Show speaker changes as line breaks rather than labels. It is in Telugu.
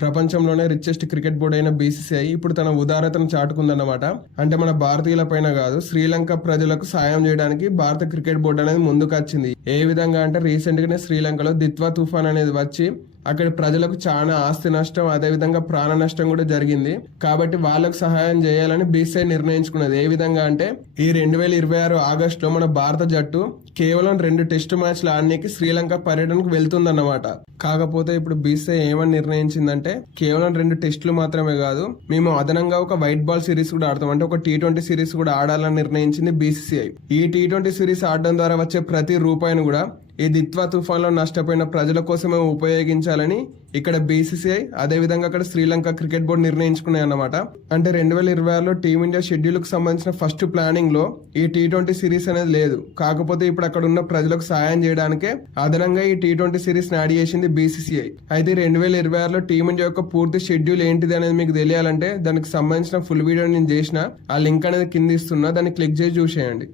ప్రపంచంలోనే రిచెస్ట్ క్రికెట్ బోర్డు అయిన బీసీసీఐ ఇప్పుడు తన ఉదారతను చాటుకుందన్నమాట. అంటే మన భారతీయుల పైన కాదు శ్రీలంక ప్రజలకు సాయం చేయడానికి భారత క్రికెట్ బోర్డు అనేది ముందుకు వచ్చింది ఏ విధంగా అంటే రీసెంట్ గానే శ్రీలంకలో దిత్వా తుఫాన్ అనేది వచ్చి అక్కడ ప్రజలకు చాలా ఆస్తి నష్టం అదేవిధంగా ప్రాణ నష్టం కూడా జరిగింది. కాబట్టి వాళ్ళకు సహాయం చేయాలని బీసీఐ నిర్ణయించుకున్నది. ఏ విధంగా అంటే ఈ రెండు వేల ఇరవై ఆరు ఆగస్టులో మన భారత జట్టు కేవలం రెండు టెస్ట్ మ్యాచ్లు ఆడనీకి శ్రీలంక పర్యటనకు వెళ్తుందన్నమాట. కాకపోతే ఇప్పుడు బీసీఐ ఏమని నిర్ణయించిందంటే కేవలం రెండు టెస్టులు మాత్రమే కాదు మేము అదనంగా ఒక వైట్ బాల్ సిరీస్ కూడా ఆడతాం. అంటే ఒక టీ ట్వంటీ సిరీస్ కూడా ఆడాలని నిర్ణయించింది బీసీసీఐ. ఈ టీ ట్వంటీ సిరీస్ ఆడడం ద్వారా వచ్చే ప్రతి రూపాయిని కూడా ఈ దిత్వా తుఫాన్లో నష్టపోయిన ప్రజల కోసమే ఉపయోగించాలని ఇక్కడ బీసీసీఐ అదేవిధంగా అక్కడ శ్రీలంక క్రికెట్ బోర్డు నిర్ణయించుకున్నాయి అన్నమాట. అంటే రెండు వేల ఇరవై ఆరులో టీమిండియా షెడ్యూల్కి సంబంధించిన ఫస్ట్ ప్లానింగ్లో ఈ టీ ట్వంటీ సిరీస్ అనేది లేదు. కాకపోతే ఇప్పుడు అక్కడ ఉన్న ప్రజలకు సాయం చేయడానికే అదనంగా ఈ టీ ట్వంటీ సిరీస్ యాడ్ చేసింది బీసీసీఐ. అయితే రెండు వేల ఇరవై ఆరులో టీమిండియా యొక్క పూర్తి షెడ్యూల్ ఏంటిది అనేది మీకు తెలియాలంటే దానికి సంబంధించిన ఫుల్ వీడియో నేను చేసిన ఆ లింక్ అనేది కింద ఇస్తున్నా. దాన్ని క్లిక్ చేసి చూసేయండి.